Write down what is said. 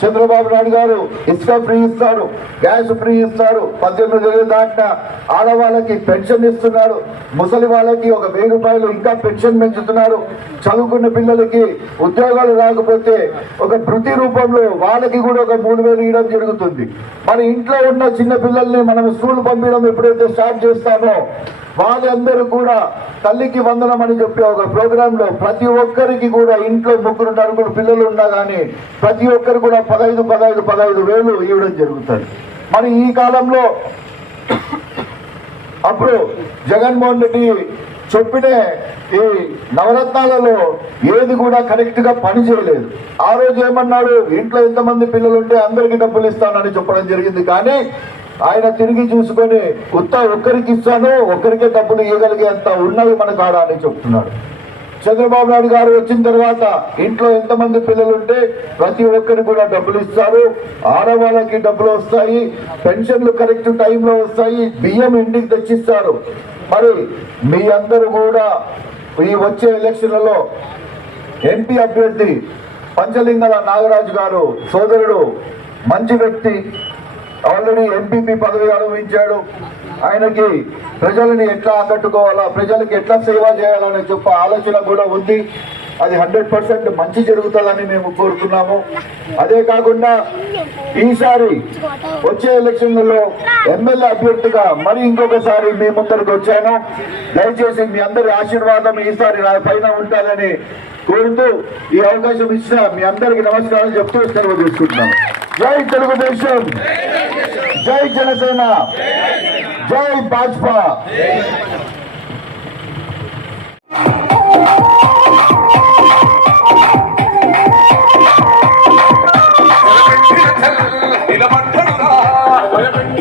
చంద్రబాబు నాయుడు గారు ఇసుక ఫ్రీ ఇస్తారు, గ్యాస్ ఫ్రీ ఇస్తారు, 18 ఏళ్ళు దాటిన ఆడవాళ్ళకి పెన్షన్ ఇస్తున్నారు, ముసలి వాళ్ళకి ఒక 1000 రూపాయలు ఇంకా పెన్షన్ పెంచుతున్నారు, చదువుకున్న పిల్లలకి ఉద్యోగాలు రాకపోతే ఒక వృత్తి రూపంలో వాళ్ళకి కూడా ఒక 3000 ఇవ్వడం జరుగుతుంది. మన ఇంట్లో ఉన్న చిన్న పిల్లల్ని మనం స్కూల్ పంపించడం ఎప్పుడైతే స్టార్ట్ చేస్తామో వాళ్ళందరూ కూడా తల్లికి వందనం అని చెప్పి ఒక ప్రోగ్రామ్ లో ప్రతి ఒక్కరికి కూడా ఇంట్లో 3 పిల్లలు ఉన్నా కానీ ప్రతి ఒక్కరు కూడా 15,000 ఇవ్వడం జరుగుతుంది. మరి ఈ కాలంలో అప్పుడు జగన్మోహన్ రెడ్డి చెప్పినే ఈ నవరత్నాలలో ఏది కూడా కరెక్ట్ గా పని చేయలేదు. ఆ రోజు ఏమన్నాడు, ఇంట్లో ఎంతమంది పిల్లలు ఉంటే అందరికి డబ్బులు ఇస్తానని చెప్పడం జరిగింది. కానీ ఆయన తిరిగి చూసుకొని ఒక్కరికి ఇస్తాను, ఒక్కరికే డబ్బులు ఇవ్వగలిగే అంత ఉన్నవి మన కాడ అని చెప్తున్నాడు. చంద్రబాబు నాయుడు గారు వచ్చిన తర్వాత ఇంట్లో ఎంతమంది పిల్లలు ఉంటే ప్రతి ఒక్కరికి కూడా డబ్బులు ఇస్తారు, ఆడవాళ్ళకి డబ్బులు వస్తాయి, పెన్షన్లు కరెక్ట్ టైంలో వస్తాయి, బియ్యం ఇంటికి తెచ్చిస్తారు. మరి మీ అందరూ కూడా ఈ వచ్చే ఎలక్షన్లలో ఎంపీ అభ్యర్థి పంచలింగల నాగరాజు గారు సోదరుడు మంచి వ్యక్తి, ఆల్రెడీ ఎంపీపీ పదవి అనుభవించాడు. ఆయనకి ప్రజలని ఎట్లా ఆకట్టుకోవాలా, ప్రజలకు ఎట్లా సేవ చేయాలనే చెప్పే ఆలోచన కూడా ఉంది. అది 100% మంచి జరుగుతుందని మేము కోరుతున్నాము. అదే కాకుండా ఈసారి వచ్చే ఎలక్షన్లలో ఎమ్మెల్యే అభ్యర్థిగా మరి ఇంకొకసారి మీ ముందరికి వచ్చాను. దయచేసి మీ అందరి ఆశీర్వాదం ఈసారి నా పైన ఉండాలని కోరుతూ ఈ అవకాశం ఇచ్చిన మీ అందరికి నమస్కారం చెప్తూ సెలవు తీసుకుంటున్నాను. జై తెలుగుదేశం, జై జనసేన, జై భాజపా.